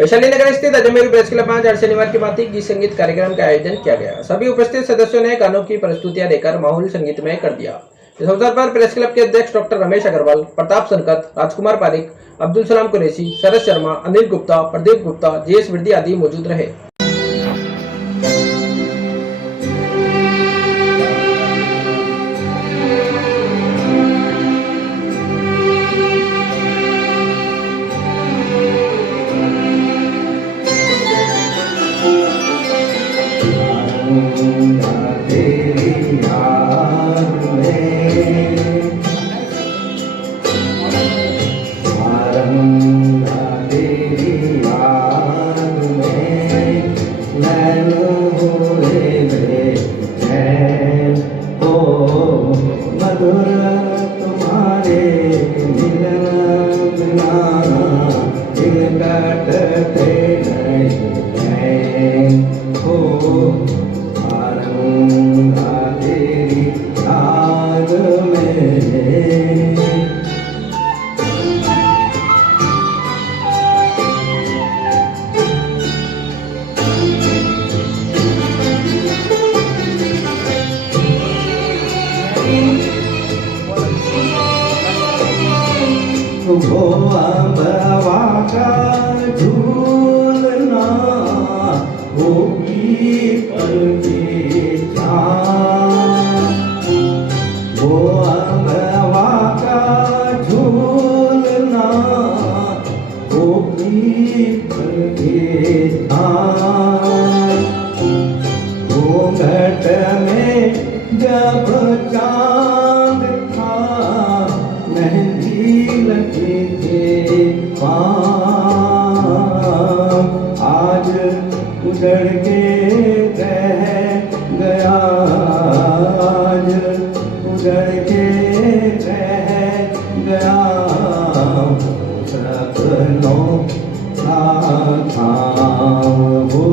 वैशाली नगर स्थित Ajmer press club में हर शनिवार की भांति गीत संगीत कार्यक्रम का आयोजन किया गया। सभी उपस्थित सदस्यों ने गानों की प्रस्तुतियां देकर माहौल संगीतमय कर दिया। इस अवसर पर प्रेस क्लब के अध्यक्ष डॉक्टर रमेश अग्रवाल, प्रताप संकत, राजकुमार पारिक, अब्दुल सलाम कुरैशी, शरद शर्मा, अनिल गुप्ता, प्रदीप गुप्ता, जीएस विर्दी आदि मौजूद रहे। वो अमरवा का झूलना होगी पर की चाँद। वो अमरवा का झूलना होगी पर की चाँद। घूंघट में जब चाँद था मेहंदी लगी थे पाँव। आज उजड़ के रह गया, आज उजड़ के रह गया सपनों का थाम। हो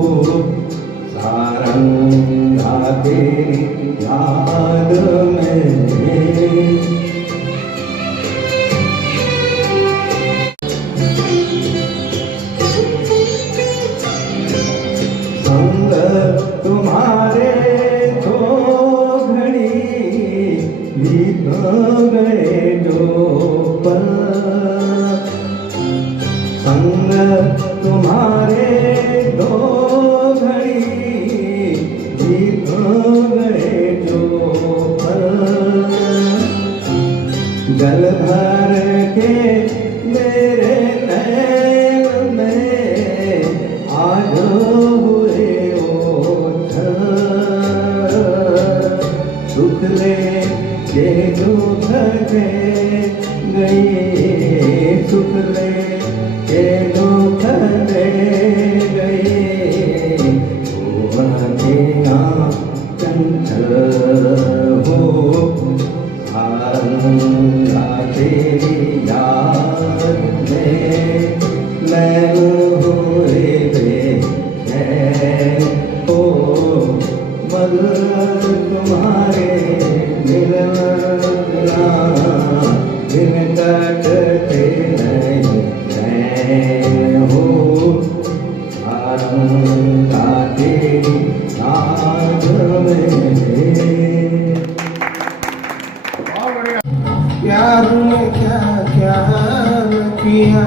सारंगा तेरी याद में संग तुम्हारे दो घड़ी बीत गए जो पल। संग तुम्हारे दो घड़ी बीत गए जो पल। जल भर के मेरे नैन में आज हुए ओझल। सुख ले के दुख दे गई, सुख ले के दुख दे गई। भुवनियाँ चंचल हो सारंगा तेरी याद में नैन हुए बेचैन। हो मगर तुम्हारे मिलना दिन कटते नहीं चैन। हो सारंगा तेरी याद में। प्यार ने क्या क्या किया,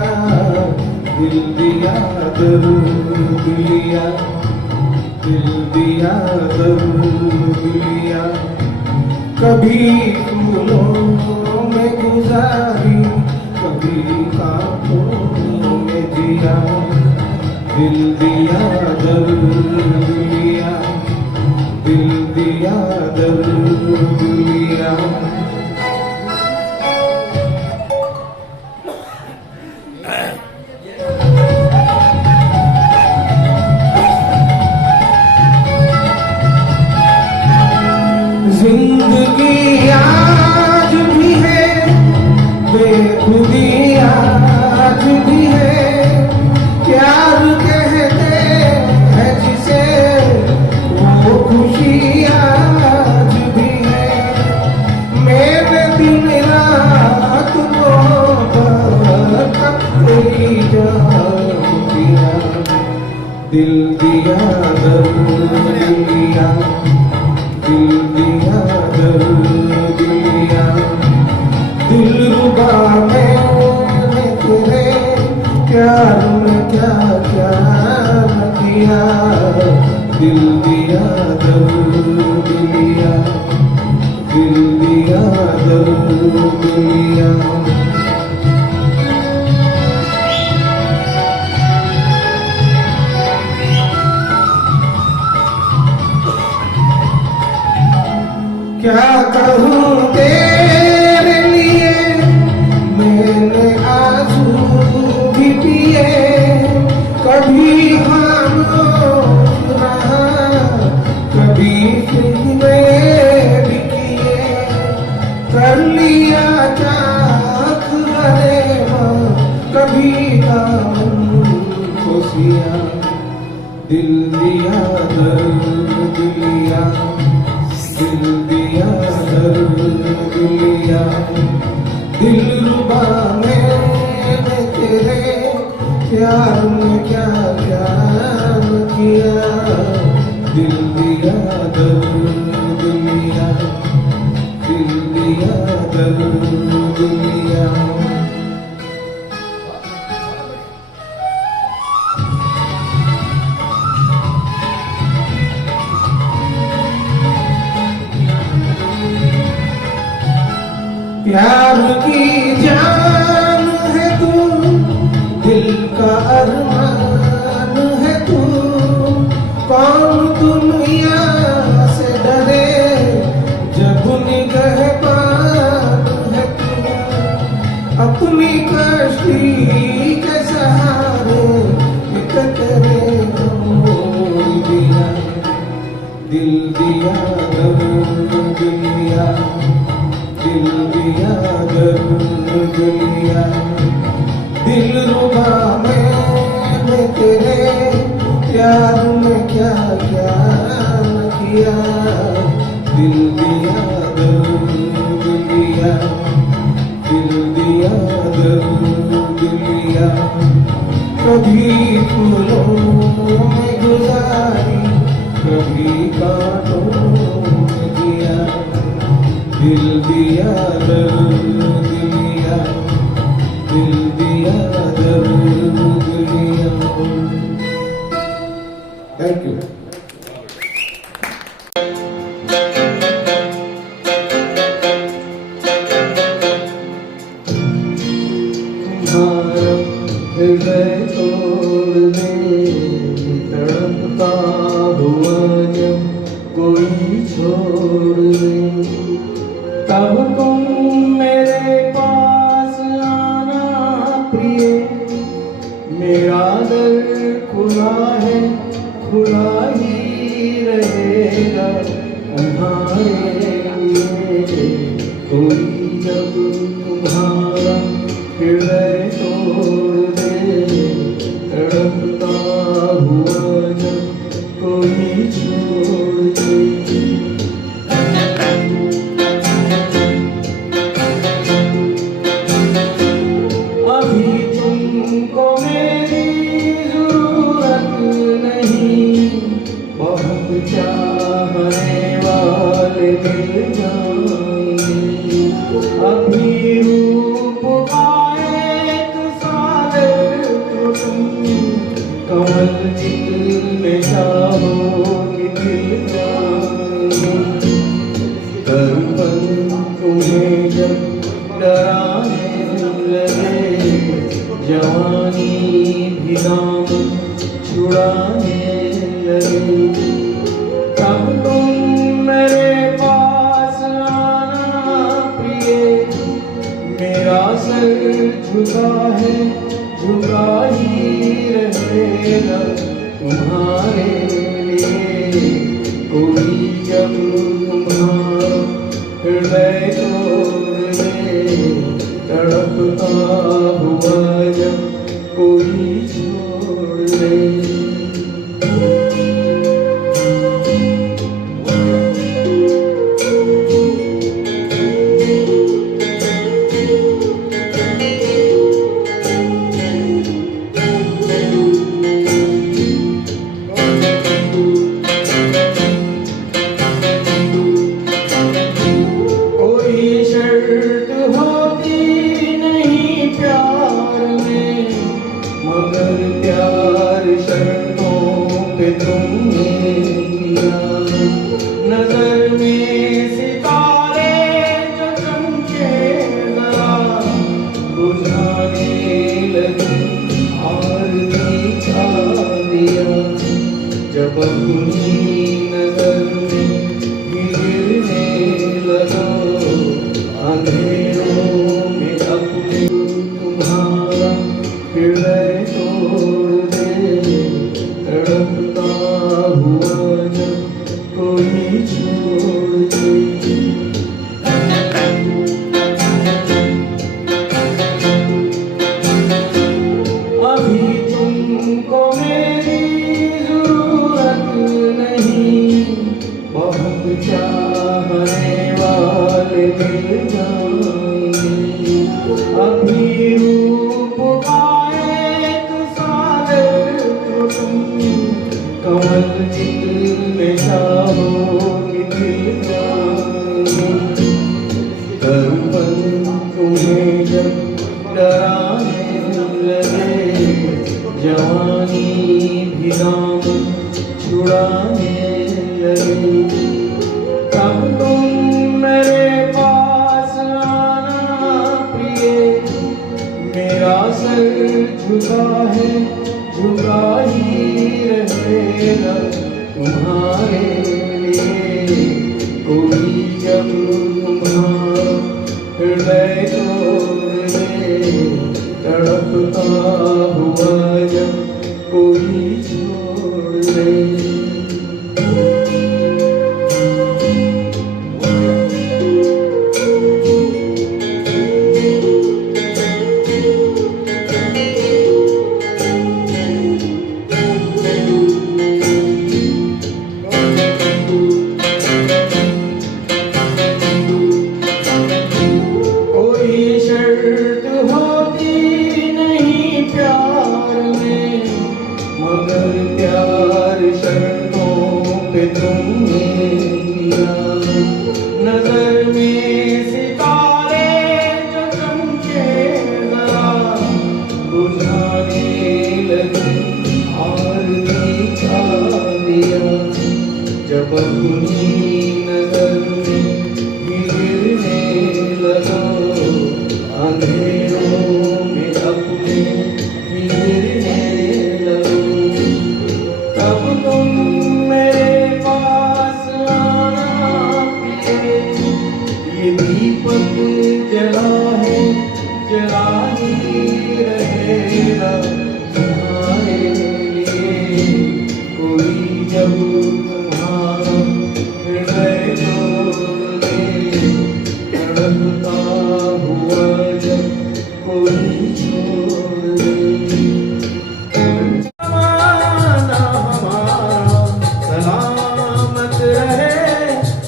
दिल दिया दर्द लिया, दिल दिया दर्द लिया। कभी फूलों में गुजारी, कभी कांटों में जिया। दिल दिया दर्द लिया, दिल दिया दर्द लिया। जिंदगी आज भी है, बेखुदी आज भी है। प्यार कहते हैं जिसे, वो खुशी आज भी है। मेरे दिल दिया दर्द दिया, दिल दिया दर्द दिया, दिलरुबा मैंने तेरे प्यार में क्या क्या न किया, दिल दिया दर्द दिया, दिल दिया दर्द दिया। क्या कहूँ तेरे लिए, मैंने आंसू भी पिए, कभी खामोश रहा, कभी फिक्रें भी किए, कर लिया चाक गरेबा, कभी दामन को सिया, दिल दिया दर्द दिया, दिल दिया दर्द दिया, दिलरुबा मैंने तेरे प्यार में क्या क्या न किया, दिल दिया दर्द दिया, दिल दिया दर्द दिया। प्यार की जान है तू, दिल का अरमान है तू, कौन दुनिया से डरे जब निगहबान है तू, अपनी कश्ती के सहारे एक तेरे मोड़ दिया, दिल दिया दर्द दिया, दिल दिया दर्द दिया, दिलरुबा मैंने तेरे प्यार में क्या क्या न किया, दिल दिया दर्द दिया, दिल दिया दर्द दिया। कभी फूलों में गुजारी, कभी कांटों में जिया, दिल दिया दर्द दिया, दिल दिया दर्द दिया। Thank you. तुम्हारा हृदय तोड़ दे, तड़पता हुआ जब कोई छोड़ दे, तब तुम मेरे पास आना प्रिय, मेरा दर खुला है, खुला ही रहेगा तुम्हारे लिए, कोई जब तुम्हारा हृदय तोड़ दे, तड़पता हुआ जब कोई छोड़ दे। चाहने वाले मिल जाएंगे, अभी रूप पाए तो सागर तुम, कमल जितने चाहोगे मिल जाएंगे, दर्पण तुम्हें जब डराने लगे, जवानी भी नाम छुड़ाने लगे, तब तुम मेरे पास आना प्रिय, मेरा सर झुका है, झुका ही रहेगा तुम्हारे लिए, कोई जब तुम्हारा हृदय तोड़ दे, तड़पता हुआ जब कोई छोड़ दे। मिल जाएंगे। अभी रूप का एक सागर हो तुम, कमल जितने चाहोगे खिल जाएंगे। दर्पण तुम्हें जब डराने लगे, जवानी भी नाम छुड़ाने लगे, तब तुम मेरे पास आना प्रिय। मेरा सर झुका है, झुका ही रहेगा तुम्हारे लिए। कोई जब तुम्हारा हृदय तोड़ दे, तड़पता हुआ जब कोई छोड़ दे। नजर में सितारे जो चमके जरा, बुझाने लगे आरती का दिया। जब अपनी नजर में गिरने लगा, अंधेरों में अपने गिरने लगा, तब तुम मेरे पास आना प्रिय। ये दीपक जला है, जला ही रहेगा तुम्हारे लिए। कोई जब तुम्हारा हृदय तोड़ दे, तड़पता हुआ जब कोई छोड़ दे। सलामत रहे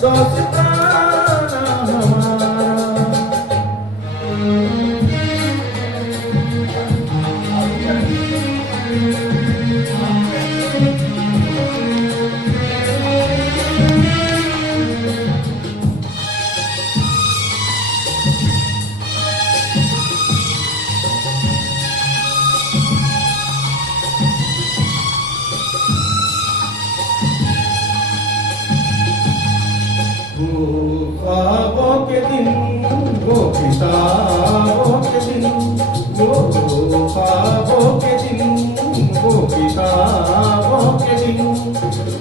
दोस्ताना हमारा। ख्वाबों के दिन, वो किताबों के दिन, वो ख्वाबों के दिन, वो किताबों के दिन,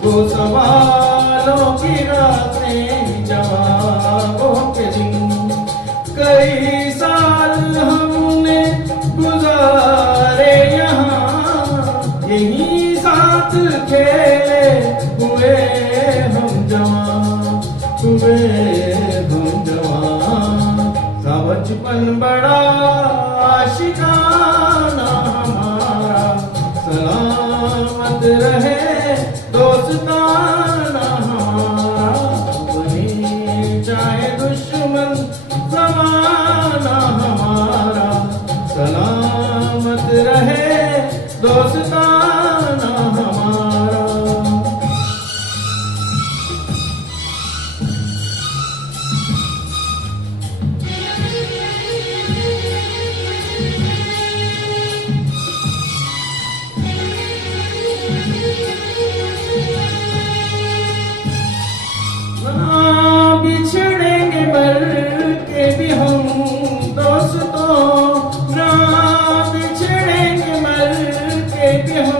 वो सवालों की रातें जवाबों के दिन। कई साल हमने गुजारे यहाँ, यही साथ खेले हुए हम जवान, हुए हम जवान। सा बचपन बड़ा आशिकाना हमारा, सलामत रहे दोस्ताना हमारा। वही चाहे दुश्मन जमाना हमारा, सलामत रहे दोस्ताना हमारा। बिछड़ेंगे मर के भी हम दोस्तों, ना बिछड़ेंगे मर के भी हम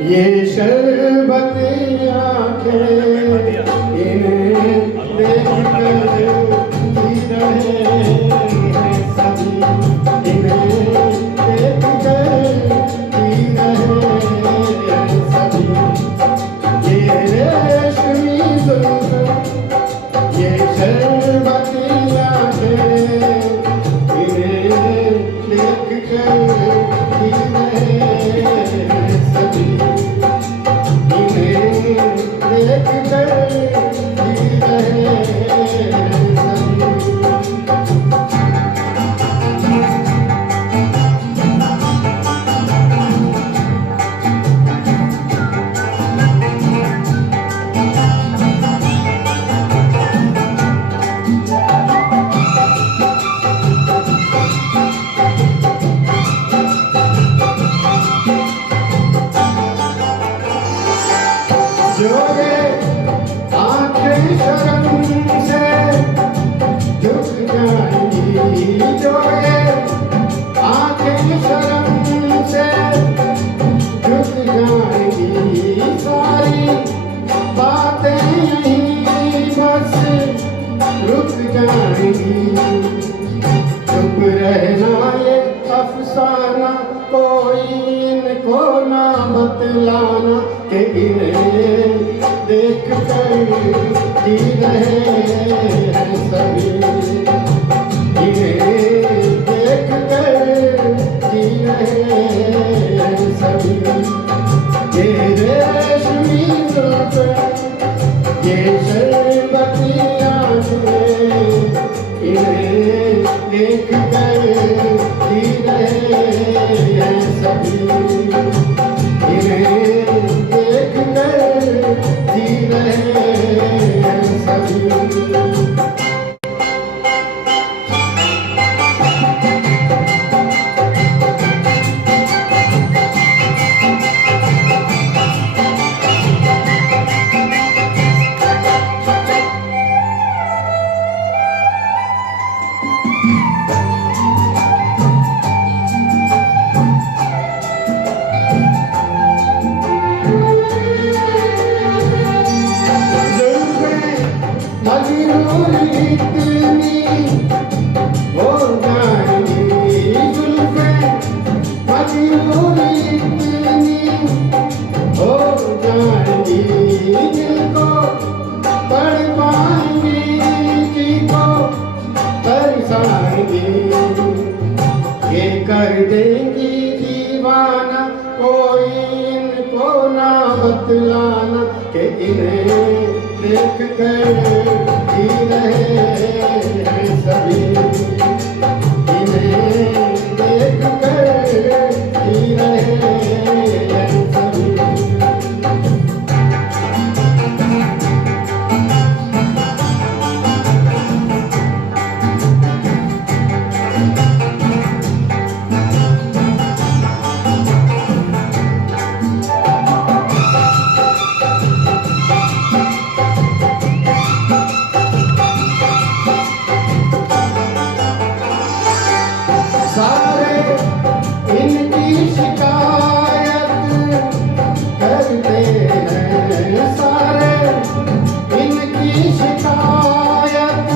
ये शरबती आंखें इन्हें देख कर जी रहे हैं सभी, इन्हें देख कर जी रहे हैं सभी। ये रेशमी जुल्फ, ये शरबती आंखें इन्हें देख कर जी रहे हैं सभी, इन्हें देख कर जी रहे हैं सभी। जो ये आंखें शर्म से झुक जाएंगी, जो ये आंखें शर्म से झुक जाएंगी, सारी बातें यहीं बस रुक जाएंगी। चुप रहना ये अफसाना, कोई इनको ना बतलाना कि इन्हें देख कर जी रहे हैं सभी, इन्हें देख कर जी रहे हैं सभी। ये रेशमी जुल्फ, ये शरबती आंखें इन्हें देख कर जी रहे हैं सभी, इन्हें देख कर जी रहे हैं सभी। ये कर देंगी दीवाना, कोई इनको ना बतलाना कि इन्हें देख कर जी रहे हैं सभी, इन्हें देख कर जी रहे हैं सभी। सारे इनकी शिकायत करते हैं, सारे इनकी शिकायत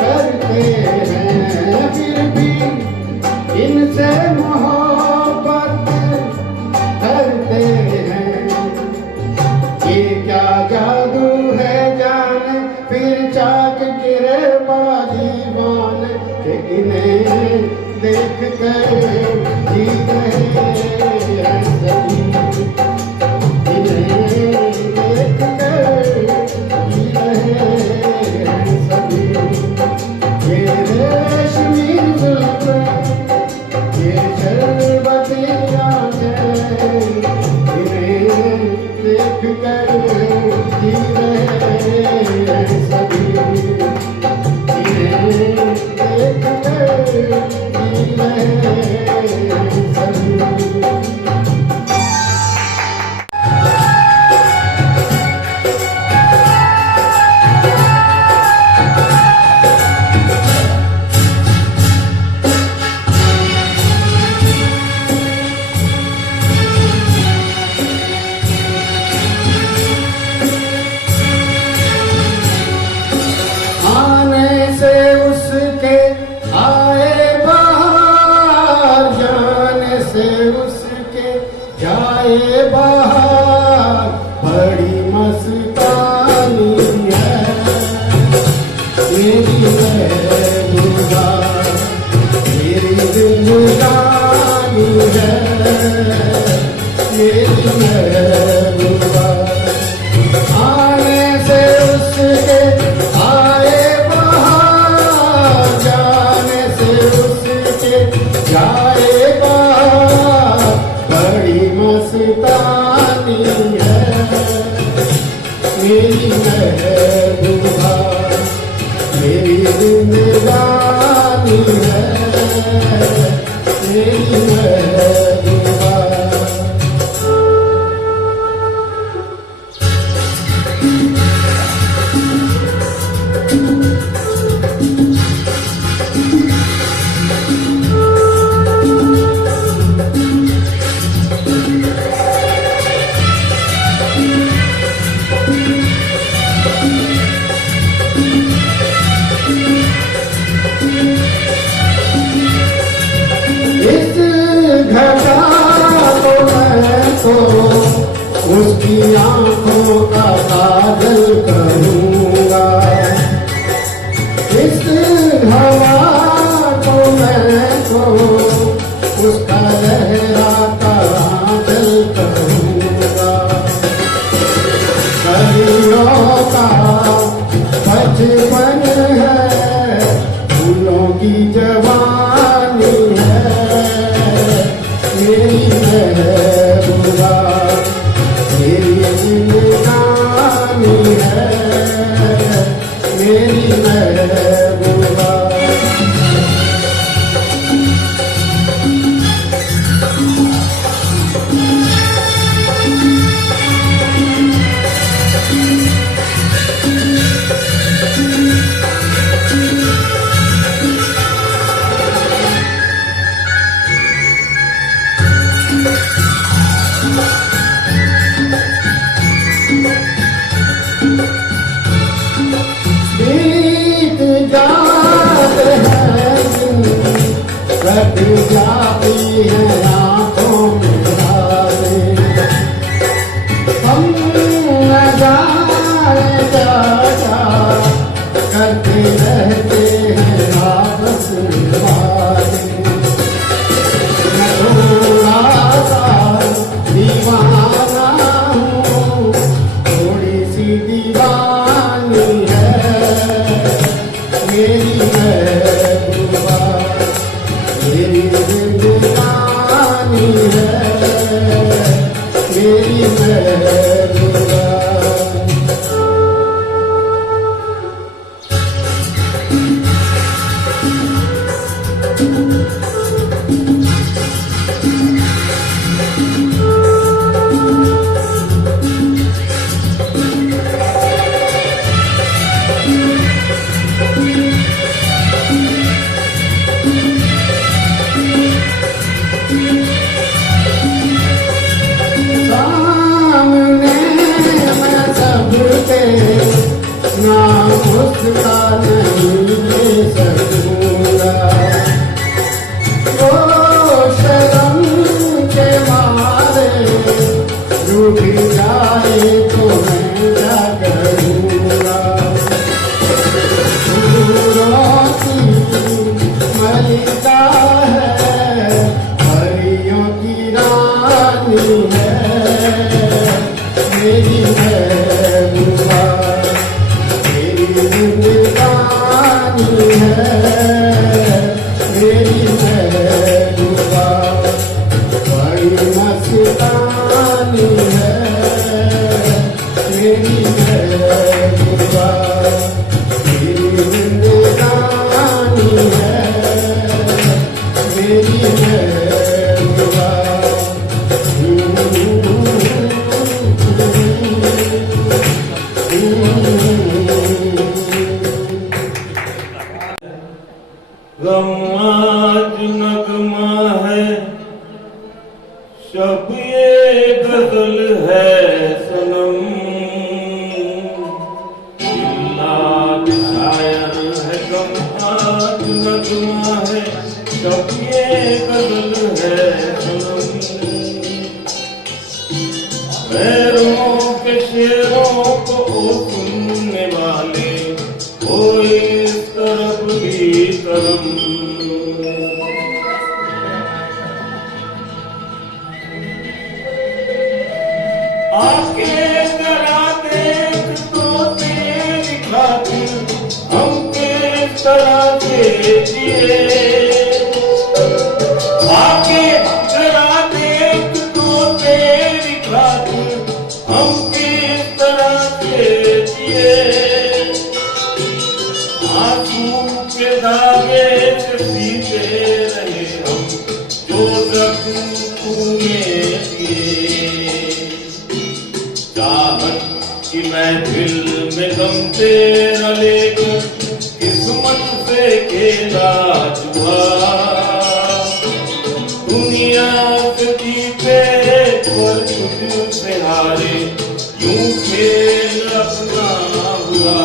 करते हैं, फिर भी इनसे मोहब्बत करते हैं। ये क्या जादू है जाने, फिर चाक गिरे बाजीवान कि इन्हें देख कर जी रहे हैं सभी, इन्हें देख कर जी रहे हैं सभी। ये रेशमी जुल्फ, ये शरबती आंखें इन्हें देख कर जी रहे हैं सभी, इन्हें देख कर जी रहे हैं सभी। मेरी महबूबा आने से उसके आए बहार, जाने से उसके जाए बहार, बड़ी मस्तानी है मेरी महबूबा, मेरी जिंदगानी है मेरी महबूबा। इस घटा को मैं तो उसकी आंखों का काजल करूंगा, इस हवा को मैं तो उसका लहराता आंचल करूंगा। कलियों का बचपन है, फूलों की जवानी है मेरी महबूबा, मेरी जिंदगानी है मेरी महबूबा। बीत जाते हैं दिन, कट जाती है आंखों में रातें, हम न जाने क्या क्या करते रहते हैं आपस में बातें। मैं थोड़ा सा दीवाना हूँ, थोड़ी सी दीवानी है मेरी महबूबा, मेरी जिंदगानी है मेरी महबूबा। सामने मैं सबके नाम उसका नहीं ले सकूंगा, वो शर्म के मारे रूठ जाए तो मैं क्या करूंगा। फूलों की मलिका है, परियों की रानी है मेरी महबूबा, मेरी जिंदगानी है मेरी महबूबा, बड़ी मस्तानी है मेरी महबूबा, मेरी जिंदगानी है मेरी महबूबा। गम आज नगमा है, शब ये गजल है सनम, इल्लात शायर है। गम आज नगमा है, शब ये गजल है सनम, पैरों के शेरों को सुनने वाले कोई इस तरफ भी करम। तरह के जिए आके जरा देख तो तेरी खातिर हम किस तरह के जिए आंसू के धागे से पीते रहे हम जो जख्म तूने दिए चाहत कि महफिल में गम तेरा लेकर किस्मत से खेला जुआ दुनिया के जीते पर तुझसे हारे यूं खेल अपना हुआ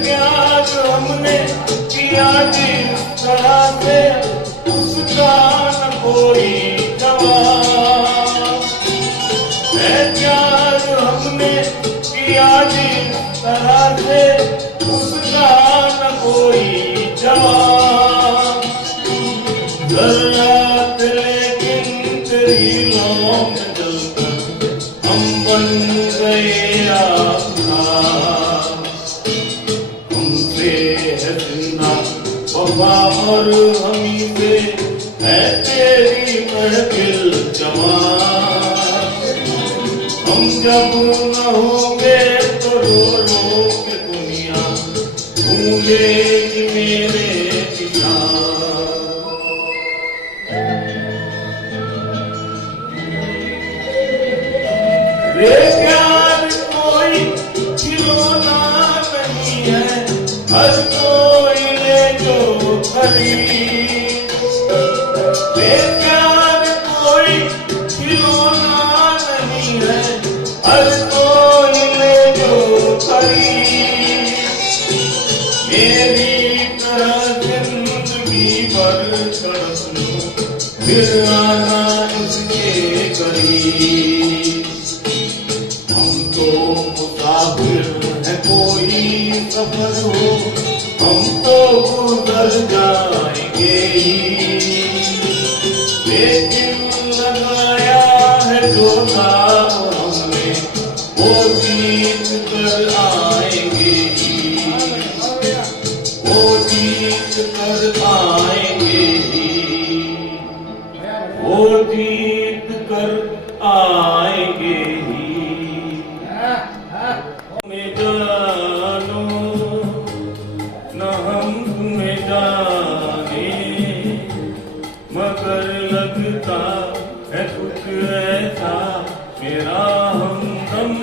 प्यार हमने किया जिस तरह से उसका न कोई जवाब प्यार हमने किया जिस तरह से उसका न कोई जवाब जरूरत लेकिन तेरी लौ में जलकर हम बन गए अपना हमसे है जिंदा वफा और हमी से है तेरी महफिल जवान हम जब न होंगे तो रो रो के दुनिया भूलेगी मेरे किसान रे प्यार कोई खिलौना नहीं है हर कोई ले जो खरीद रे प्यार कोई खिलौना नहीं है हर कोई ले जो खरीद मेरी तरह जिंदगी भर तड़प लो फिर आना इसके करीब हम तो मुसाफिर है कोई सफर हो हम तो गुजर जाएंगे लेकिन लगाया है जो दाव हमने वो जीत कर आएंगे वो जीत कर आएंगे वो जीत कर आएंगे में जानो न हम तुम्हें जाने मगर लगता है कुछ ऐसा मेरा हमदम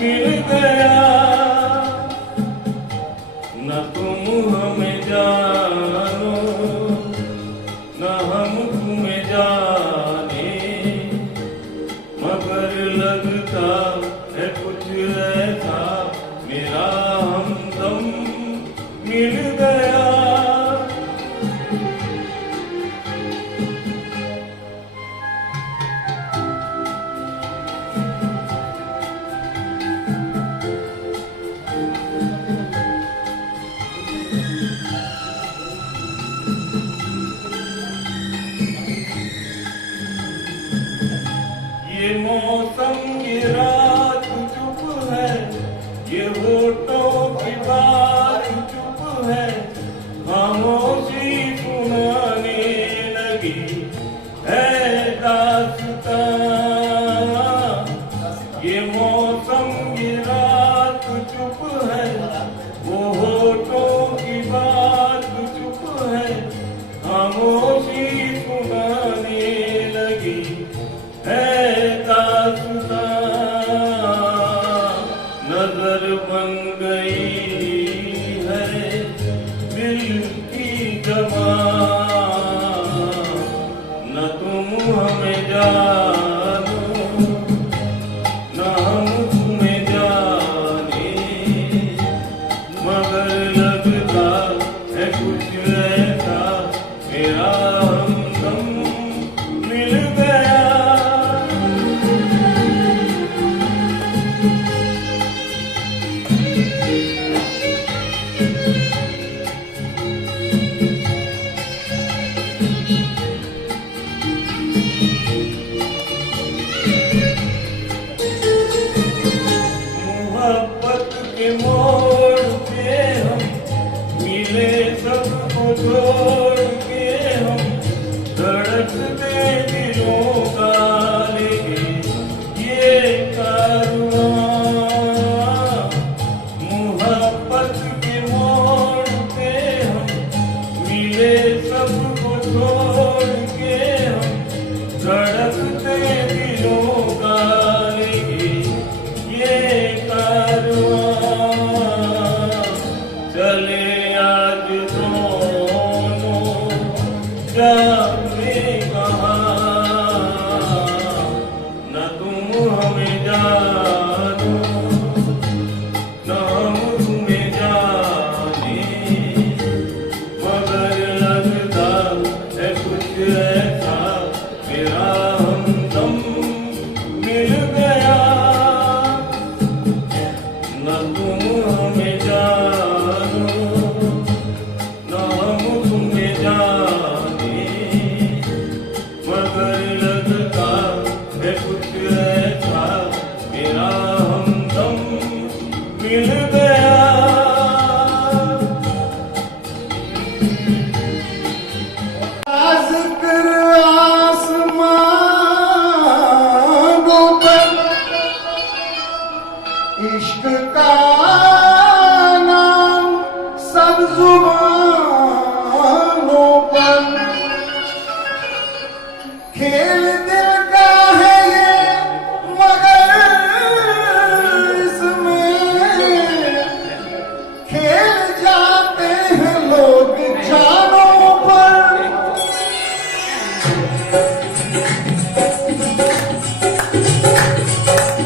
मिल गया न तुम हमें जानो न हम तुम्हें जाने मगर लगता है कुछ ऐसा मेरा हमदम मिल गया ये मौसम ये रात चुप है ये होठों की बात चुप है खामोशी सुनाने लगी है दास्तां ये मौसम ये रात चुप है वो होठों की बात चुप है खामोशी सुनाने लगी है नजर बन गई है दिल की जबान न तुम हमें जानो न हम तुम्हें जाने मगर लगता है कुछ ऐसा मेरा हमदम मिल गया छोड़ के हम धड़कते दिलों का लेंगे ये कारवां। मोहब्बत के मोड़ पे हम मिले सबको छोड़ के हम धड़कते दिलों का लेंगे ये कारवां। चले आज दोनों जाने कहाँ, न तुम हमें जानो न हम तुम्हें जाने, मगर लगता है कुछ ऐसा मेरा हमदम मिल गया। न तुम हमें जानो न हम तुम्हें जाने, मगर लगता है कुछ ऐसा मेरा हमदम मिल गया। जिक्र आसमानों पर, इश्क का नाम सब जुबानों पर। खेल दिल का है ये मगर इसमें खेल जाते हैं लोग जानों पर।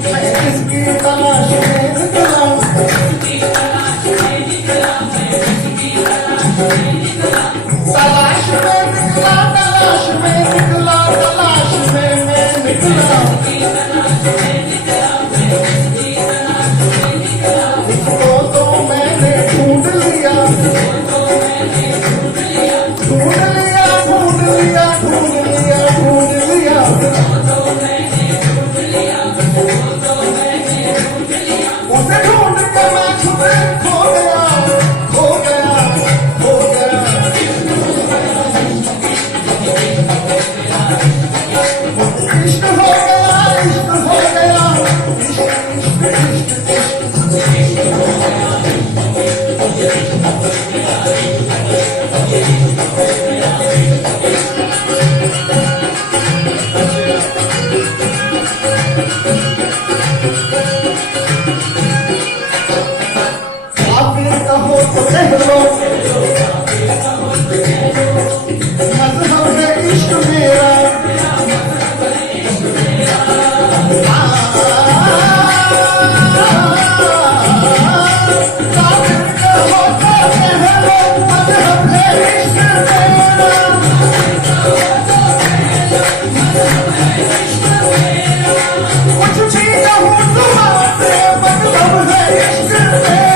मैं इसकी तलाश में निकला, तलाश में निकला, तलाश में निकला, तलाश में मैं निकला। इसको तो मैंने ढूंढ लिया, ढूंढ लिया, ढूंढ लिया, ढूंढ लिया, ढूंढ लिया। उसे ढूंढ के मैं खुद खो गया, खो गया, खो गया। इश्क हो गया, इश्क हो गया, इश्क, इश्क, इश्क, काफिर कहो तो कह लो, मज़हब है इश्क मेरा। काफिर कहो तो कह लो, मज़हब है इश्क मेरा। कुछ भी कहूँ तुम्हारे, मतलब है इश्क मेरा।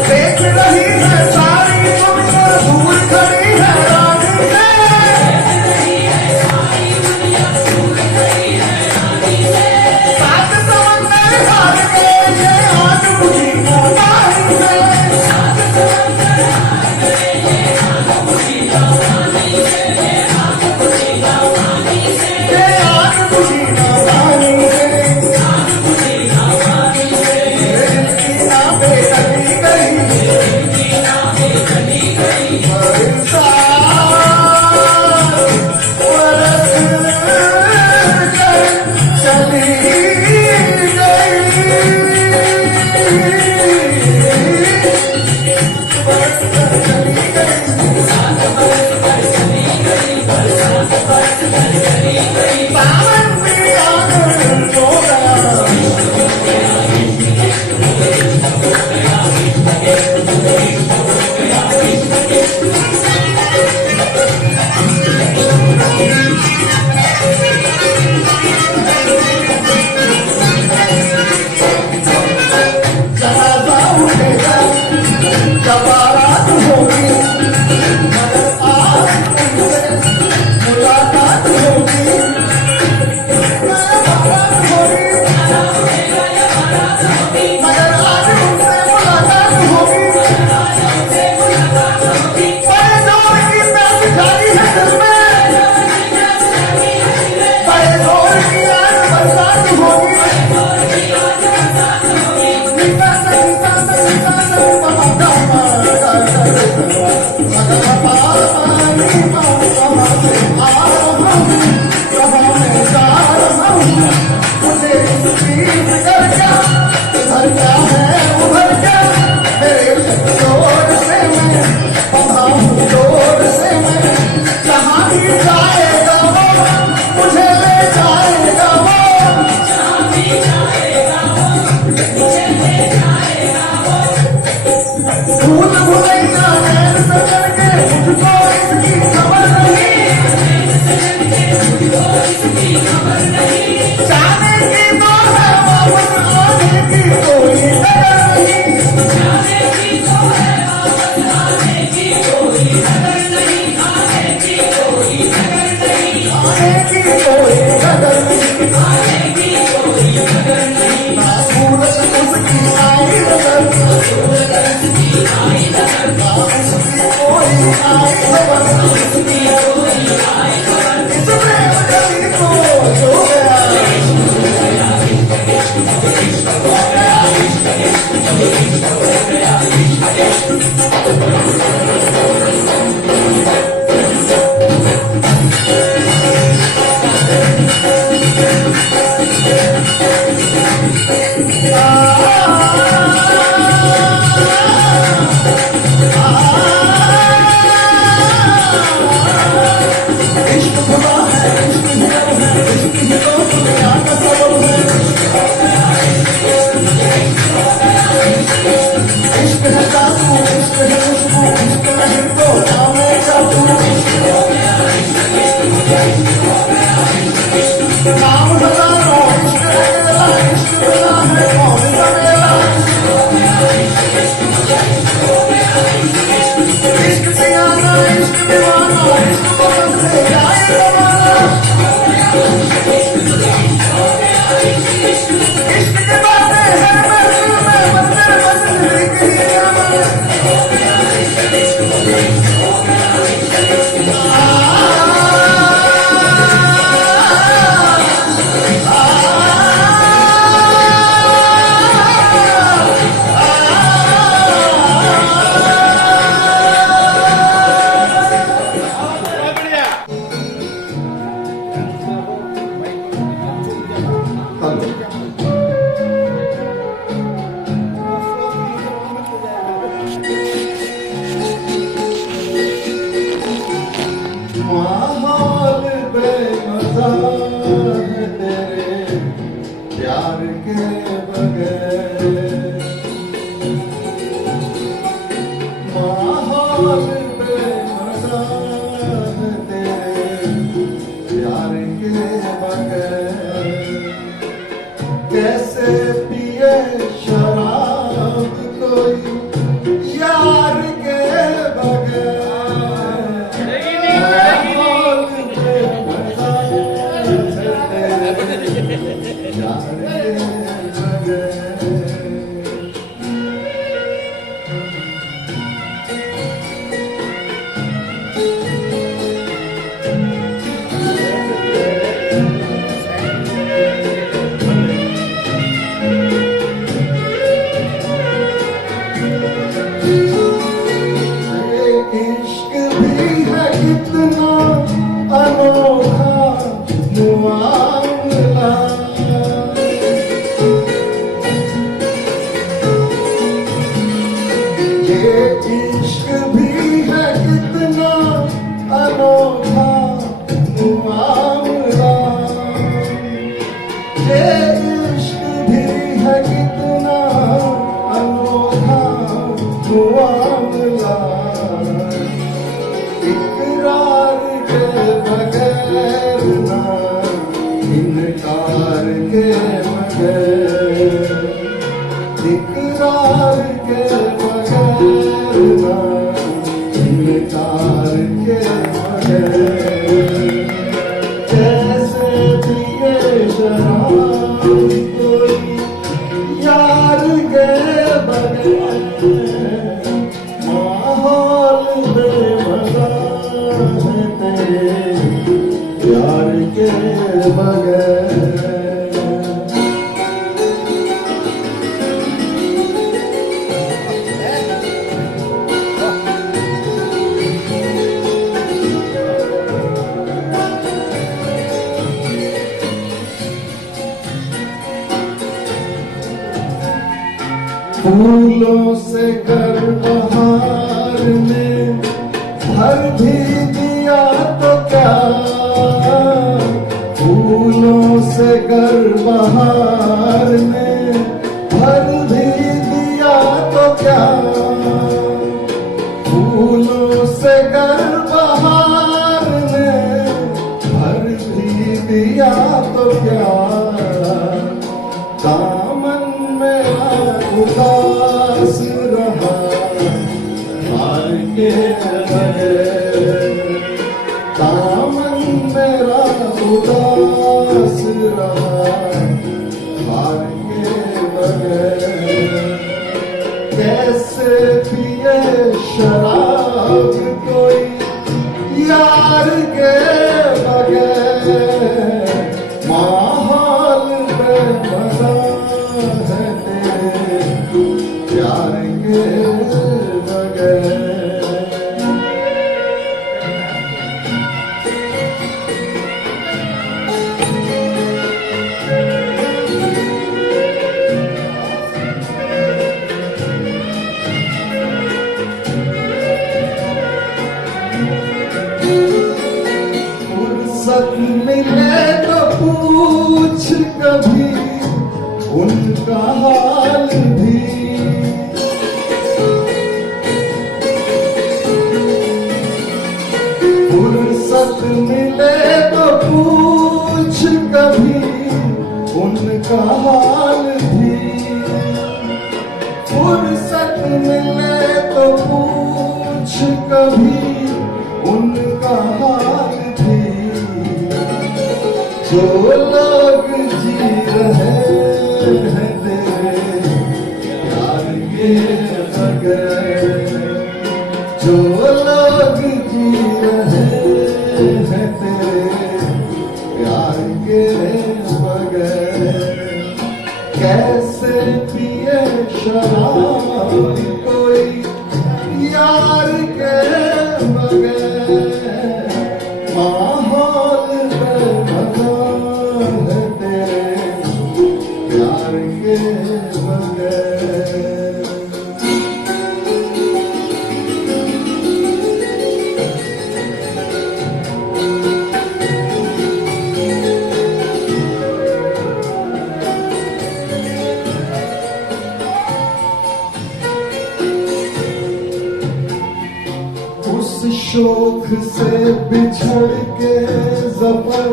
देख रही है सारी दुनिया, दूर खड़ी है रानी से। है दिल में, बड़े जोर की आज बरसात होगी, निशा से मुझे इसकी फिक्र क्या, इधर क्या है उधर क्या, मेरे जोर से मैं बंधा हूँ, जोर से मैं जहाँ भी जाएगा वो मुझे ले जाएगा वो, भूल भुलैया नैन सजन के मुझको इसकी खबर नहीं, जाने की तो है वापस आने की कोई डर नहीं, आने की कोई कदर नहीं, ना सूरज उसकी आई नजर, ना उसकी कोई आई खबर, इस प्रेम गली को जो गया, इश्क खुदा है, इश्क है, इश्क ही तो दुनिया का सबब है, इश्क है जादू, इश्क है खुशबू, इश्क नहीं तो जाने जादू, नाम हजारों इश्क है मेरा, इश्क बिना है कौन सा मेरा, इश्क दीवाना, इश्क दीवाना, इश्क पसंद से जाए जमाना, इश्क की बातें हैं महफिल में, मंदिर मस्जिद लिख ही जाना, माहौल बेमज़ा है तेरे प्यार के बगैर, माहौल बेमज़ा है तेरे प्यार के बगैर, कैसे पिए शराब कोई यार के बगैर, इश्क भी है कितना अनोखा मुआमला, फूलों से कर बहार में भर भी दिया तो क्या, फूलों से कर बहार में भर भी दिया तो क्या, फूलों से कर बहार में भर भी दिया तो क्या, दामन मेरा उदास रहा हार के बगैर, दामन मेरा उदास रहा हार के बगैर, कैसे पिए शराब कोई यार के बगैर, माहौल बेमजा है तेरे प्यार के बगैर। फुर्सत मिले तो पूछ कभी उनका हाल भी, फुर्सत मिले तो पूछ कभी उनका हाल भी, फुर्सत मिले तो पूछ कभी उनका हाल भी, जो लोग जी रहे हैं तेरे प्यार के बगैर, जो लोग जी रहे हैं तेरे प्यार के बगैर, कैसे पिए शराब कोई यार के बगैर, माहौल बेमजा है तेरे प्यार के बगैर। उस शोक से बिछड़ के ज़फ़र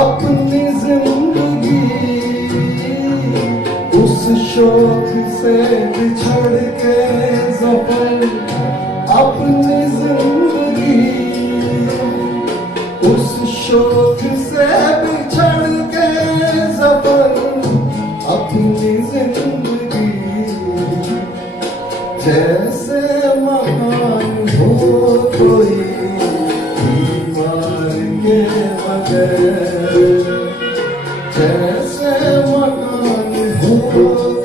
अपनी जिंदगी, उस शोक से बिछड़ के ज़फ़र अपनी जिंदगी, उस शोक से बिछड़ के ज़फ़र अपनी जिंदगी, जैसे मकान हो कोई दीवार के बगैर, जैसे मकान हो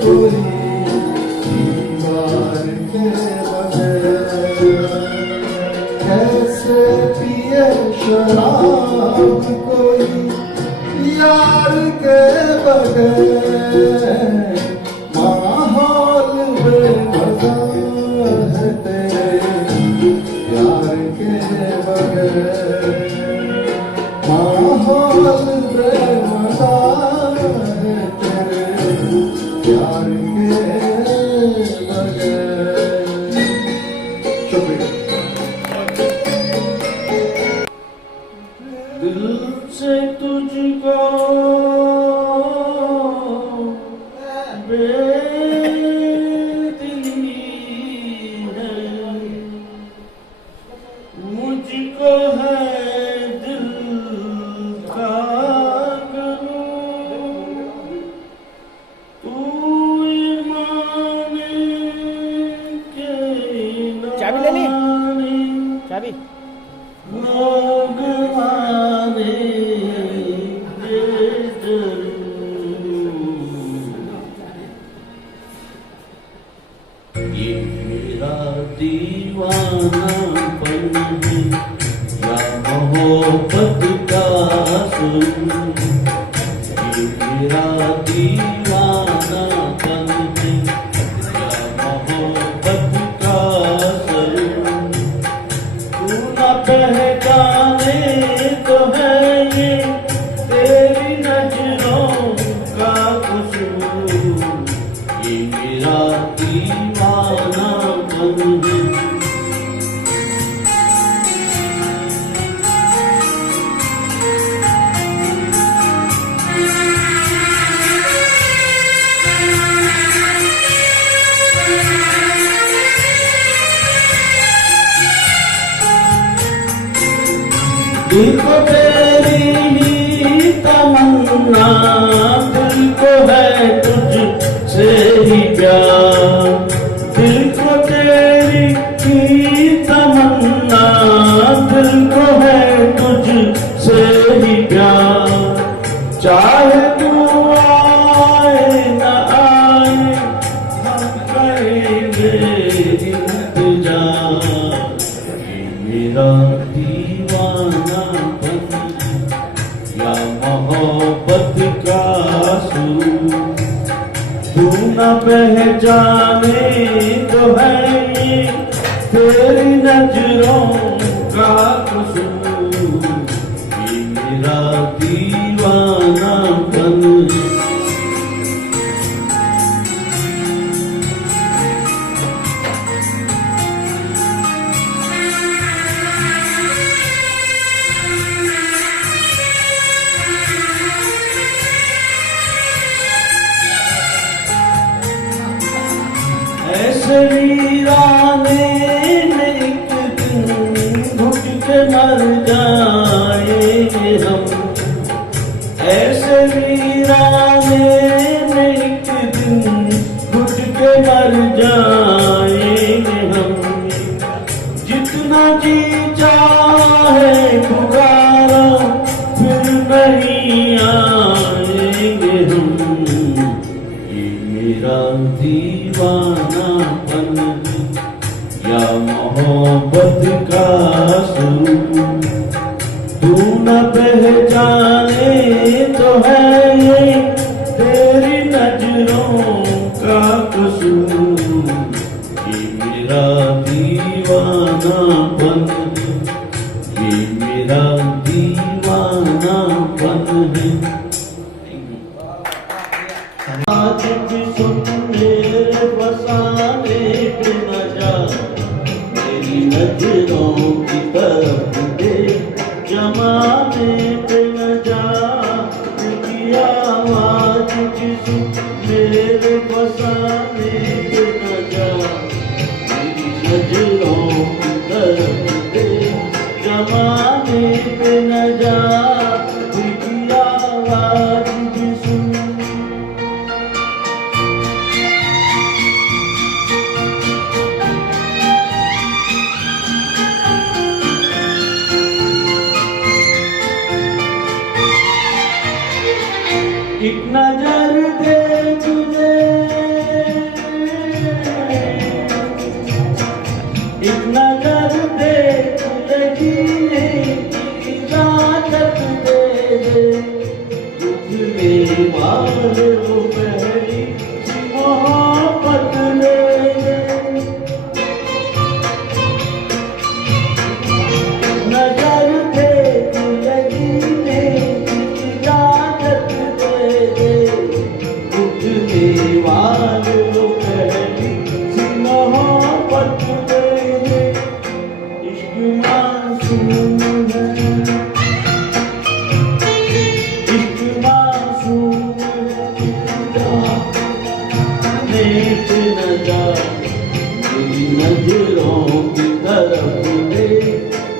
कोई दीवार के बगैर, कैसे पिए शराब कोई यार के बगैर, माहौल बेमजा है तेरे प्यार के बगैर, माहौल बेमजा है तेरे प्यार के बगैर। शुक्रिया। दिल से तुझको मुझको है दिल का गम, तू माने के चाबी ले ली? चाबी लोग माने ये मेरा दीवानापन है या मोहब्बत का असर, ये मेरा दीवानापन है दिल को तेरी ही तमन्ना, दिल को है तुझसे ही प्यार, दिल को तेरी ही तमन्ना, दिल को है तुझसे ही प्यार। चाहे तू आए न आए हम करेंगे इंतजार। ये मेरा दीवानापन या मोहब्बत का सुर, तू न पहचाने तो है ये तेरी नजरों का कसूर। ये मेरा दीवानापन। ऐसे वीराने में एक दिन घुट के मर जाएंगे हम, ऐसे वीराने में एक दिन घुट के मर जाएंगे हम। जितना जी चाहे पुकारो फिर नहीं आएंगे हम। ये मेरा दीवानापन या मोहब्बत का सुर, तू न पहचाने तो है ये तेरी नजरों का कसूर। ये मेरा दीवानापन, ये मेरा दीवानापन है। आज भी सुन मेरे बसाने पे न जा, मेरी नजरों की तरफ दे जमाने पे न जा। की आवाज की सुन मेरे बसाने पे न जा, मेरी नजरों की तरफ दे जमाने पे न जा। की आवाज की सुन। एक नजर दे तुझे, एक नजर दे तुझे जीने की इजाजत दे दे। तुझे वाले वो पहली सी मोहब्बत ले दे। नजर दे तुझे जीने की इजाजत दे दे। तुझे वाले वो पहली सी मोहब्बत दे दे। इश्क मासूम है, इश्क मासूम नेक न जा, मेरी नजरों की तरफ दे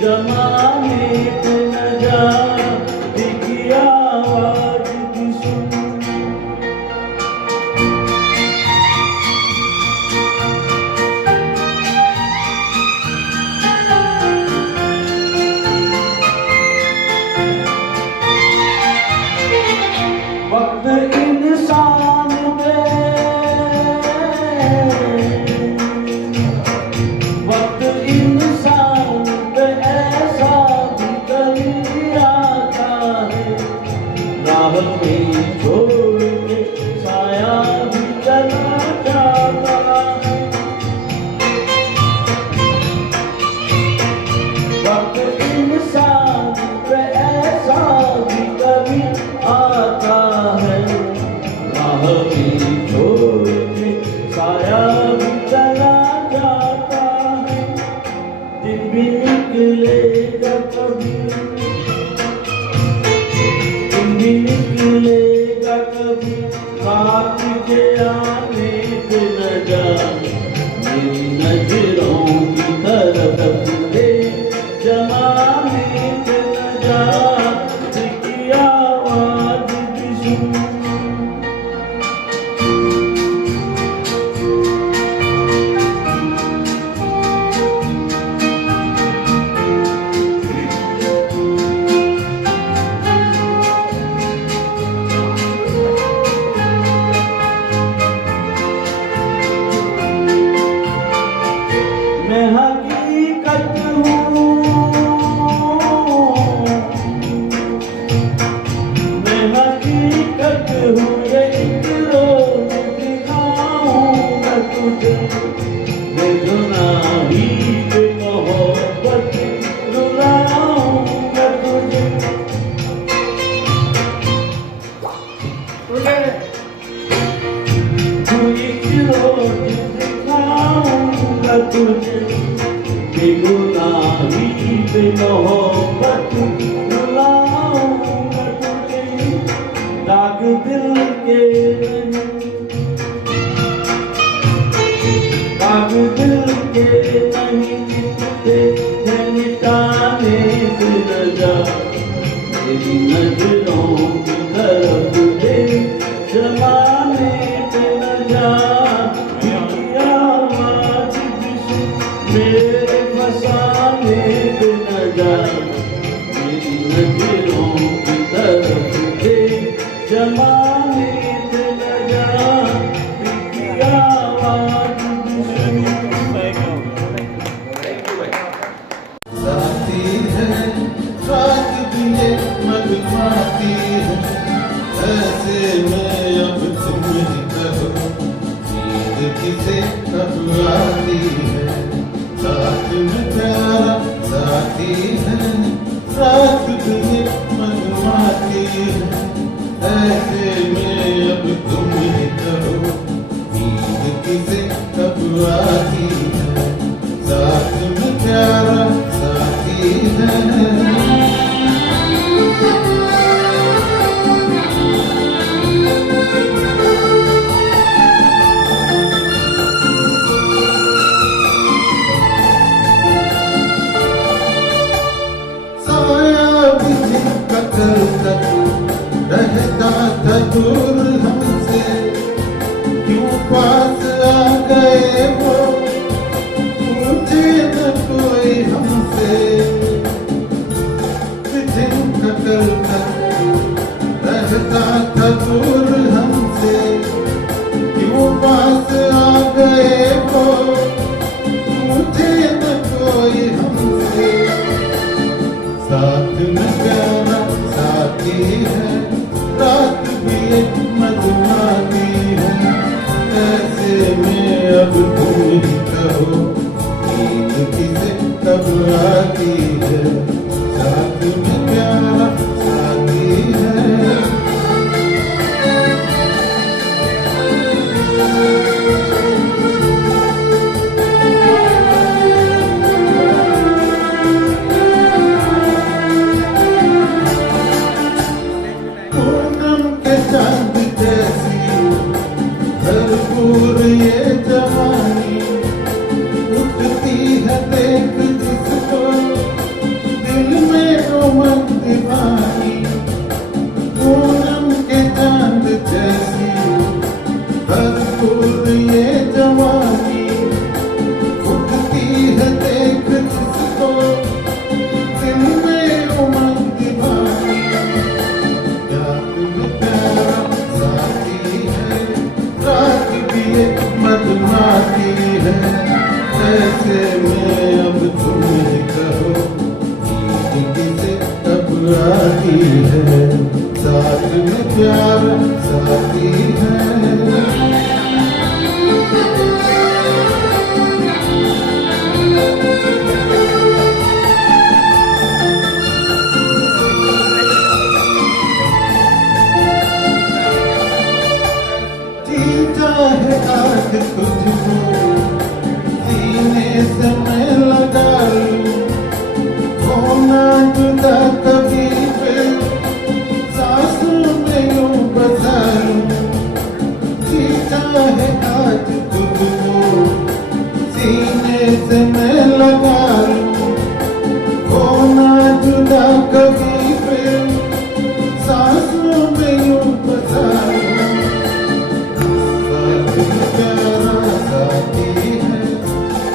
जमाने पे न जा। की आवाज की सुन। वक्त इंसान पे, वक्त इंसान पे ऐसा भी कभी आता है। राह में छोड़ के साया भी चला जाता है। वक्त इंसान पे ऐसा भी कभी आता है। राह में छोड़ के साया भी चला जाता है। दिन भी निकलेगा कभी, दिन भी निकलेगा कभी, रात के आने पे न जा। मेरी नजरों की तरफ दे जमाने पे न जा। जा, तेरी नजरों की तरफ देख जमाने पे न जा, तेरी आवाज भी सुन मेरे फसाने पे न जा, तेरी नजरों की तरफ देख जमाने पे न जा, तेरी आवाज भी सुन। जाती है रात भी ये मधुमाती है, ऐसे में अब तुम ही कहो नींद किसे कब आती है। साथ में प्यारा साथी है, रात भी ये मधुमाती है, ऐसे में अब तुम ही कहो नींद किसे कब आती है। साथ में प्यारा साथी है। साया भी जिनका कल तक रहता था दूर हमसे, क्यों पास आ गए वो पूछे न कोई हमसे। जिनका कल तक रहता था दूर हमसे, क्यों पास आ गए वो पूछे न कोई हमसे। साथ में प्यारा साथी है, रात भी एक मधुमाती है, ऐसे में अब तुम ही कहो नींद किसे कब आती है। साथ में प्यारा साथी है। पूनम के चांद जैसी भरपूर ये जवानी, उठती है देख जिसको दिल में उमंग दीवानी। पूनम के चांद जैसी भरपूर ये जवानी, उठती है देख जिसको दिल में उमंग दीवानी। रात में प्यारा साथी है, रात भी एक मधुमाती है, ऐसे में अब तुम ही कहो नींद किसे कब आती है। साथ में प्यारा साथी है। जीता है आज तुझको सीने से मैं लगा लूं, होना जुदा कभी फिर सांसों में यूं बसा लूं। जीता है आज तुझको सीने से मैं लगा लूं, होना जुदा कभी फिर सांसों में यूं बसा लूं। प्यारा साथी है,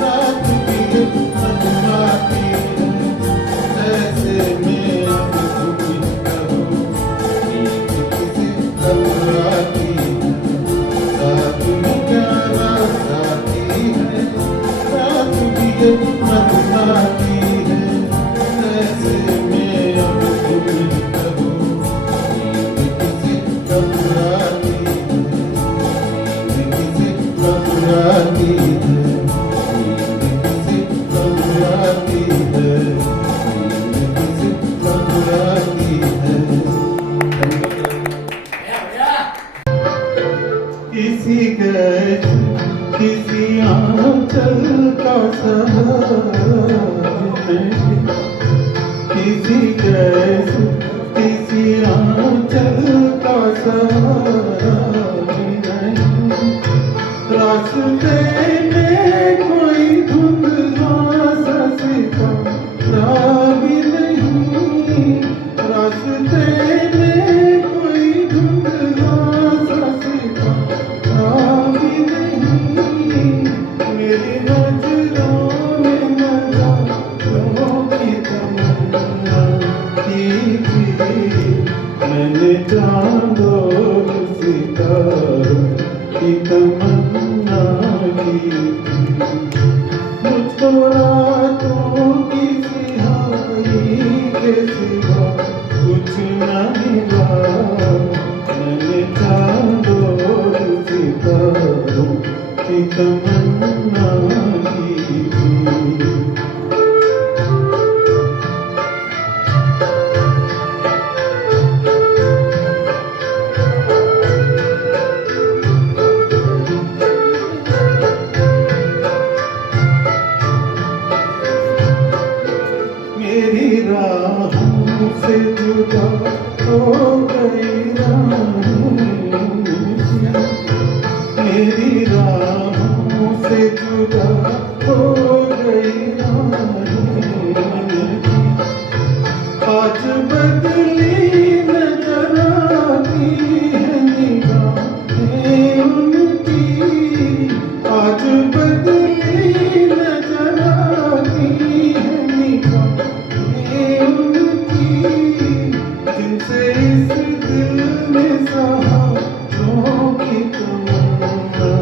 रात भी एक मधुमाती है, ऐसे में अब तुम ही कहो नींद किसे कब आती है। साथ में प्यारा साथी है, रात भी एक मधुमाती है, ऐसे में अब तुम ही कहो नींद किसे कब आती है। आती है नींद किसे कब आती है, नींद किसे कब आती है। किसी गैस किसी आंचल का सहारा नहीं, किसी गैस किसी आंचल का सहारा नहीं। रास्ते में कोई धुंधला सा सितारा भी नहीं, की थी, मैंने चांद और सितारों की तमन्ना की थी। मुझको रातों की सिहाई के सिवा कुछ न मिला, मैंने चांद और सितारों की तमन्ना की थी। मेरी राहों से जुदा हो गई राहें, मेरी राहों से जुदा हो गई राहें। आज बदली नजर आती है निगाहें उनकी, आज बदली नजर आती है निगाहें उनकी, जिनसे इस दिल में सहारों की तमन्ना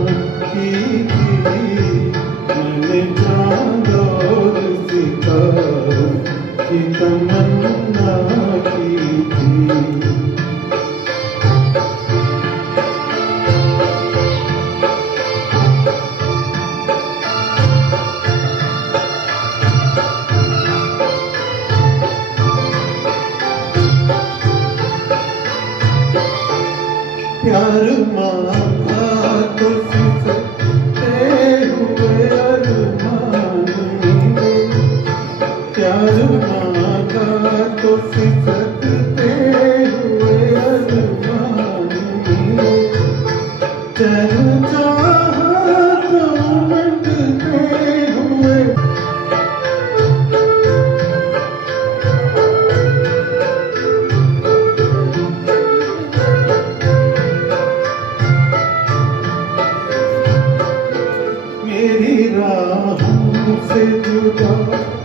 की थी। मैंने चांद और सितारों की तमन्ना की थी। प्यार मांगा तो सिसकते हुए अरमान मिले, प्यार मांगा तो सिसकते हुए अरमान मिले, चैन चाहा तो मंडते हुए। मेरी राहों से जुदा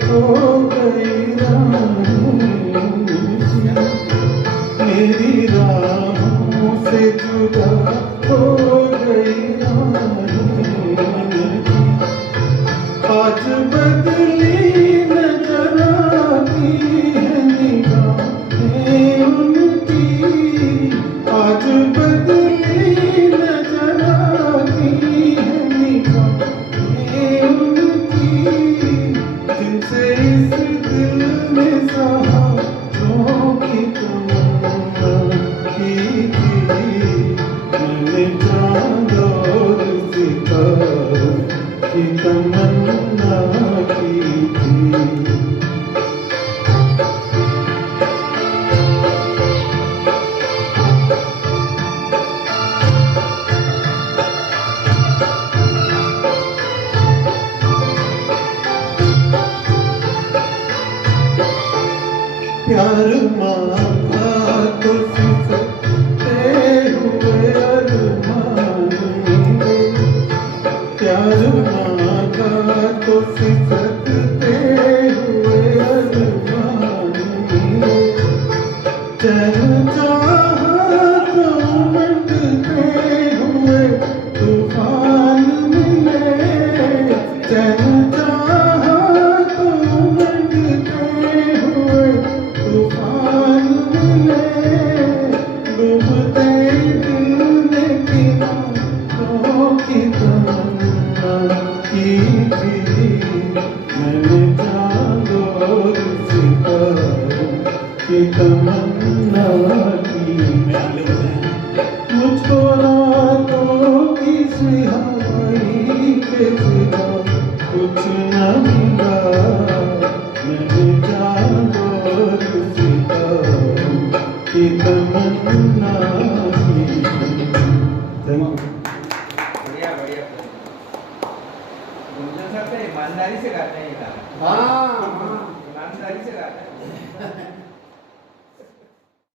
हो गई राहें, मेरी राहों से जुदा हो गई राहें। आज बदली नजर आती है निगाहें उनकी, आज बदली नजर आती है निगाहें उनकी, जिनसे इस दिल में सहारों की तमन्ना की थी। मैंने चांद और सितारों की तमन्ना की थी। प्यार मांगा तो सिसकते हुए अरमान मिले, प्यार मांगा तो सिसकते हुए अरमान मिले, चैन चाहा तो मंडते हुए तूफान मिले, चैन चाहा तो मंडते हुए तूफान मिले। डूबते दिल ने किनारों की तमन्ना की थी। मैंने चांद और सितारों की तमन्ना